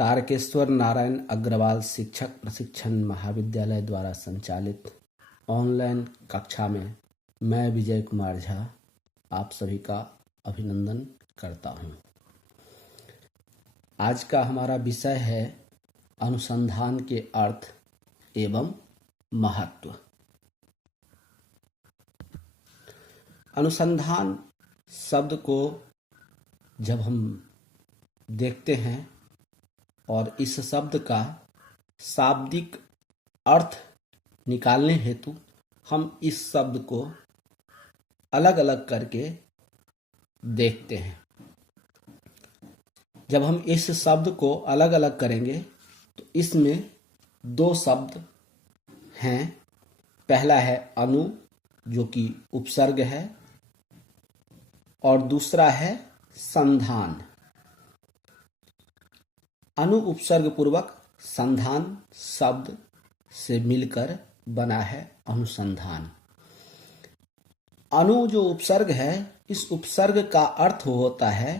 तारकेश्वर नारायण अग्रवाल शिक्षक प्रशिक्षण महाविद्यालय द्वारा संचालित ऑनलाइन कक्षा में मैं विजय कुमार झा आप सभी का अभिनंदन करता हूं। आज का हमारा विषय है अनुसंधान के अर्थ एवं महत्व। अनुसंधान शब्द को जब हम देखते हैं और इस शब्द का शाब्दिक अर्थ निकालने हेतु हम इस शब्द को अलग अलग करके देखते हैं। जब हम इस शब्द को अलग अलग करेंगे तो इसमें दो शब्द हैं। पहला है अनु जो कि उपसर्ग है और दूसरा है संधान। अनु उपसर्ग पूर्वक संधान शब्द से मिलकर बना है अनुसंधान। अनु जो उपसर्ग है, इस उपसर्ग का अर्थ होता है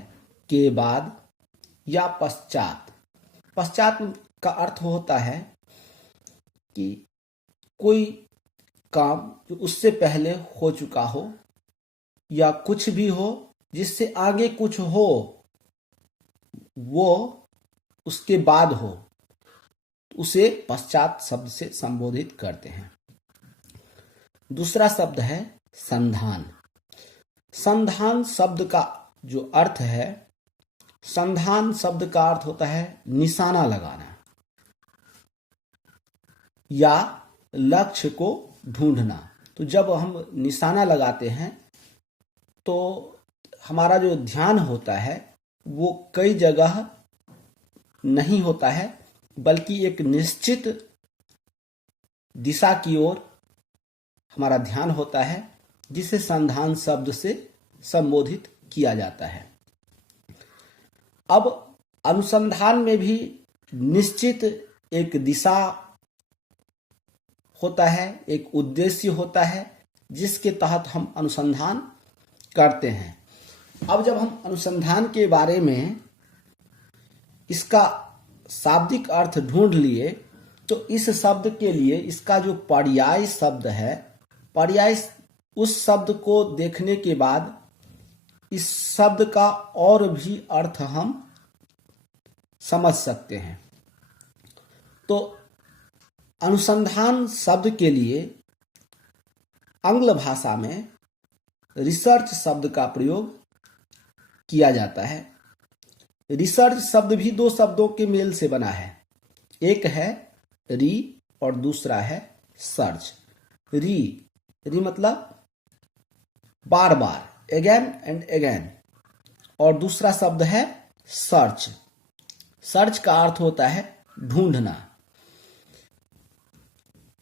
के बाद या पश्चात। पश्चात का अर्थ होता है कि कोई काम जो उससे पहले हो चुका हो या कुछ भी हो जिससे आगे कुछ हो वो उसके बाद हो, उसे पश्चात शब्द से संबोधित करते हैं। दूसरा शब्द है संधान। संधान शब्द का जो अर्थ है, संधान शब्द का अर्थ होता है निशाना लगाना या लक्ष्य को ढूंढना। तो जब हम निशाना लगाते हैं तो हमारा जो ध्यान होता है वो कई जगह नहीं होता है, बल्कि एक निश्चित दिशा की ओर हमारा ध्यान होता है, जिसे संधान शब्द से संबोधित किया जाता है। अब अनुसंधान में भी निश्चित एक दिशा होता है, एक उद्देश्य होता है जिसके तहत हम अनुसंधान करते हैं। अब जब हम अनुसंधान के बारे में इसका शाब्दिक अर्थ ढूंढ लिए तो इस शब्द के लिए इसका जो पर्याय शब्द है, पर्याय उस शब्द को देखने के बाद इस शब्द का और भी अर्थ हम समझ सकते हैं। तो अनुसंधान शब्द के लिए आंग्ल भाषा में रिसर्च शब्द का प्रयोग किया जाता है। रिसर्च शब्द भी दो शब्दों के मेल से बना है, एक है री और दूसरा है सर्च। री मतलब बार बार, अगेन एंड अगेन, और दूसरा शब्द है सर्च। सर्च का अर्थ होता है ढूंढना।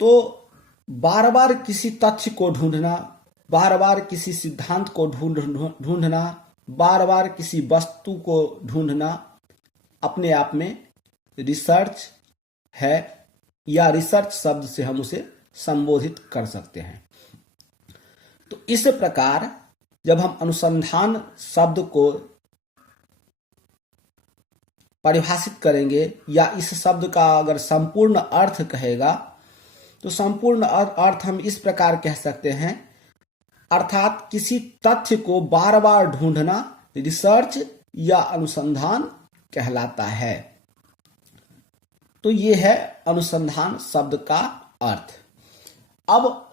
तो बार बार किसी तथ्य को ढूंढना, बार बार किसी सिद्धांत को ढूंढना, बार बार किसी वस्तु को ढूंढना अपने आप में रिसर्च है, या रिसर्च शब्द से हम उसे संबोधित कर सकते हैं। तो इस प्रकार जब हम अनुसंधान शब्द को परिभाषित करेंगे या इस शब्द का अगर संपूर्ण अर्थ कहेगा तो संपूर्ण अर्थ हम इस प्रकार कह सकते हैं, अर्थात किसी तथ्य को बार बार ढूंढना रिसर्च या अनुसंधान कहलाता है। तो ये है अनुसंधान शब्द का अर्थ। अब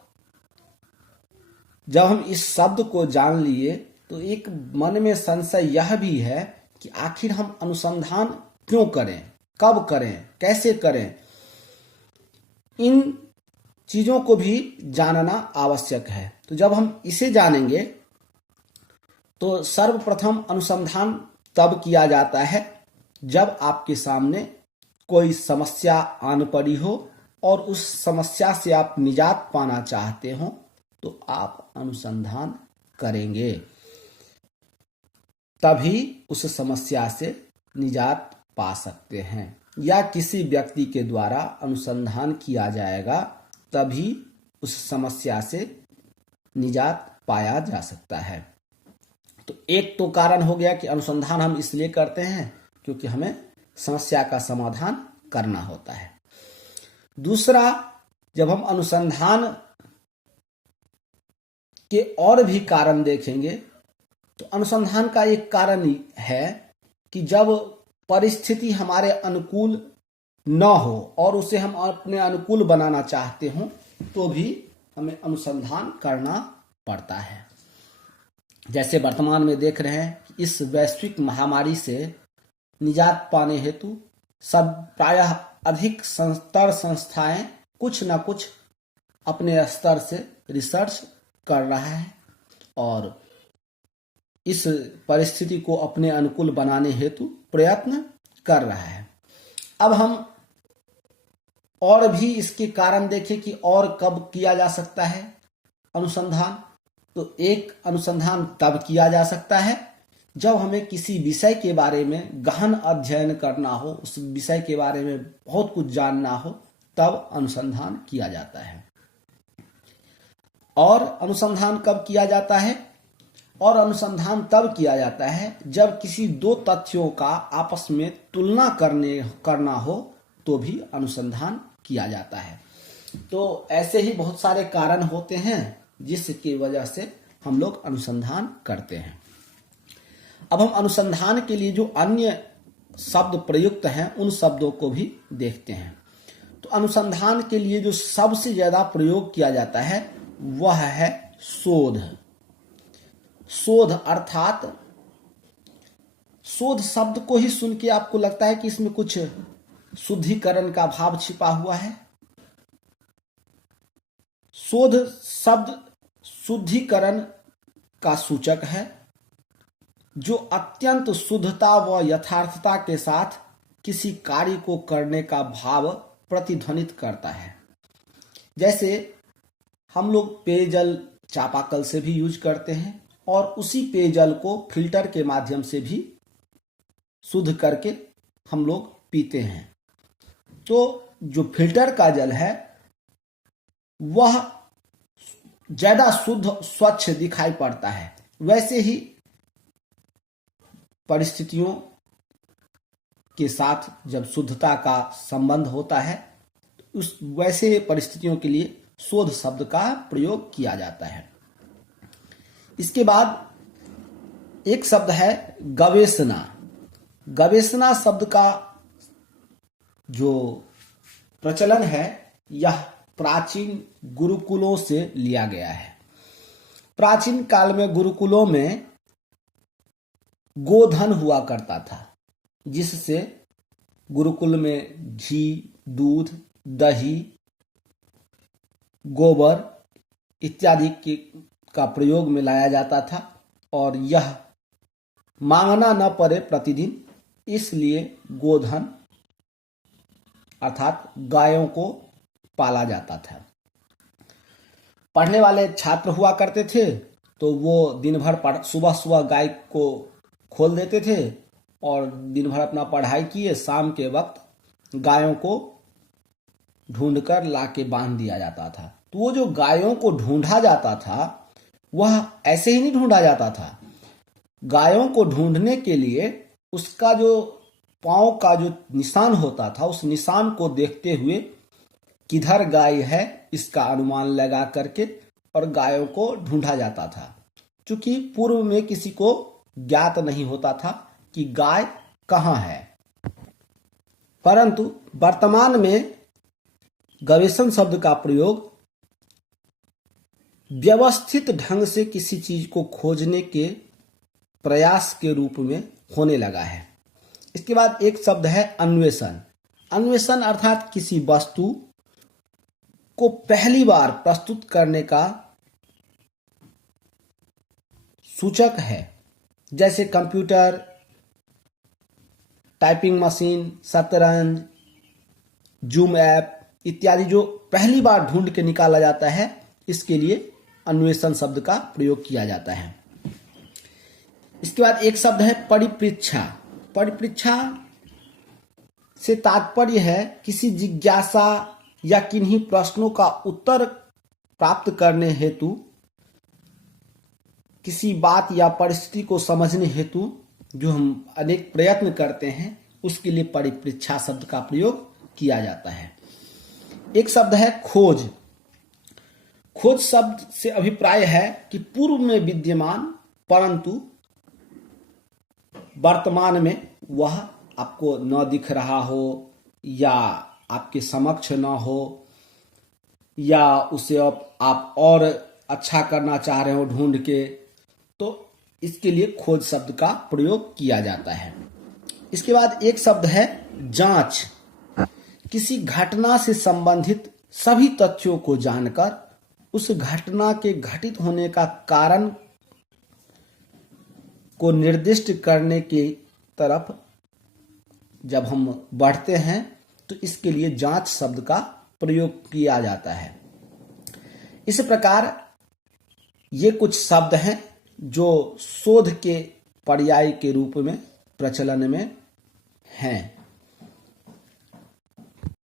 जब हम इस शब्द को जान लिए तो एक मन में संशय यह भी है कि आखिर हम अनुसंधान क्यों करें, कब करें, कैसे करें। इन चीजों को भी जानना आवश्यक है। तो जब हम इसे जानेंगे तो सर्वप्रथम अनुसंधान तब किया जाता है जब आपके सामने कोई समस्या आन पड़ी हो और उस समस्या से आप निजात पाना चाहते हो तो आप अनुसंधान करेंगे, तभी उस समस्या से निजात पा सकते हैं। या किसी व्यक्ति के द्वारा अनुसंधान किया जाएगा तभी उस समस्या से निजात पाया जा सकता है। तो एक तो कारण हो गया कि अनुसंधान हम इसलिए करते हैं क्योंकि हमें समस्या का समाधान करना होता है। दूसरा, जब हम अनुसंधान के और भी कारण देखेंगे तो अनुसंधान का एक कारण है कि जब परिस्थिति हमारे अनुकूल न हो और उसे हम अपने अनुकूल बनाना चाहते हों तो भी हमें अनुसंधान करना पड़ता है। जैसे वर्तमान में देख रहे हैं कि इस वैश्विक महामारी से निजात पाने हेतु सब प्रायः अधिक संस्थाएं कुछ न कुछ अपने स्तर से रिसर्च कर रहा है और इस परिस्थिति को अपने अनुकूल बनाने हेतु प्रयत्न कर रहा है। अब हम और भी इसके कारण देखें कि और कब किया जा सकता है अनुसंधान। तो एक अनुसंधान तब किया जा सकता है जब हमें किसी विषय के बारे में गहन अध्ययन करना हो, उस विषय के बारे में बहुत कुछ जानना हो, तब अनुसंधान किया जाता है। और अनुसंधान कब किया जाता है? और अनुसंधान तब किया जाता है जब किसी दो तथ्यों का आपस में तुलना करना हो तो भी अनुसंधान किया जाता है। तो ऐसे ही बहुत सारे कारण होते हैं जिसकी वजह से हम लोग अनुसंधान करते हैं। अब हम अनुसंधान के लिए जो अन्य शब्द प्रयुक्त हैं उन शब्दों को भी देखते हैं। तो अनुसंधान के लिए जो सबसे ज्यादा प्रयोग किया जाता है वह है शोध। शोध अर्थात शोध शब्द को ही सुन के आपको लगता है कि इसमें कुछ शुद्धिकरण का भाव छिपा हुआ है। शोध शब्द शुद्धिकरण का सूचक है जो अत्यंत शुद्धता व यथार्थता के साथ किसी कार्य को करने का भाव प्रतिध्वनित करता है। जैसे हम लोग पेयजल चापाकल से भी यूज करते हैं और उसी पेयजल को फिल्टर के माध्यम से भी शुद्ध करके हम लोग पीते हैं। तो जो फिल्टर का जल है वह ज्यादा शुद्ध स्वच्छ दिखाई पड़ता है। वैसे ही परिस्थितियों के साथ जब शुद्धता का संबंध होता है उस वैसे परिस्थितियों के लिए शोध शब्द का प्रयोग किया जाता है। इसके बाद एक शब्द है गवेषणा। गवेषणा शब्द का जो प्रचलन है यह प्राचीन गुरुकुलों से लिया गया है। प्राचीन काल में गुरुकुलों में गोधन हुआ करता था जिससे गुरुकुल में घी, दूध, दही, गोबर इत्यादि का प्रयोग में लाया जाता था और यह मांगना न पड़े प्रतिदिन, इसलिए गोधन अर्थात गायों को पाला जाता था। पढ़ने वाले छात्र हुआ करते थे तो वो दिन भर सुबह सुबह गाय को खोल देते थे और दिन भर अपना पढ़ाई किए, शाम के वक्त गायों को ढूंढकर लाके बांध दिया जाता था। तो वो जो गायों को ढूंढा जाता था वह ऐसे ही नहीं ढूंढा जाता था। गायों को ढूंढने के लिए उसका जो पांव का जो निशान होता था उस निशान को देखते हुए किधर गाय है इसका अनुमान लगा करके और गायों को ढूंढा जाता था। क्योंकि पूर्व में किसी को ज्ञात नहीं होता था कि गाय कहाँ है। परंतु वर्तमान में गवेषण शब्द का प्रयोग व्यवस्थित ढंग से किसी चीज को खोजने के प्रयास के रूप में होने लगा है। इसके बाद एक शब्द है अन्वेषण। अन्वेषण अर्थात किसी वस्तु को पहली बार प्रस्तुत करने का सूचक है। जैसे कंप्यूटर, टाइपिंग मशीन, शतरंज, जूम ऐप इत्यादि जो पहली बार ढूंढ के निकाला जाता है, इसके लिए अन्वेषण शब्द का प्रयोग किया जाता है। इसके बाद एक शब्द है परिप्रेक्षा। परिप्रेक्षा से तात्पर्य है किसी जिज्ञासा या किन्हीं प्रश्नों का उत्तर प्राप्त करने हेतु, किसी बात या परिस्थिति को समझने हेतु जो हम अनेक प्रयत्न करते हैं उसके लिए परिप्रेक्षा शब्द का प्रयोग किया जाता है। एक शब्द है खोज। खोज शब्द से अभिप्राय है कि पूर्व में विद्यमान परंतु वर्तमान में वह आपको न दिख रहा हो या आपके समक्ष न हो, या उसे आप और अच्छा करना चाह रहे हो ढूंढ के, तो इसके लिए खोज शब्द का प्रयोग किया जाता है। इसके बाद एक शब्द है जांच। किसी घटना से संबंधित सभी तथ्यों को जानकर उस घटना के घटित होने का कारण को निर्दिष्ट करने की तरफ जब हम बढ़ते हैं तो इसके लिए जांच शब्द का प्रयोग किया जाता है। इस प्रकार ये कुछ शब्द हैं जो शोध के पर्याय के रूप में प्रचलन में हैं।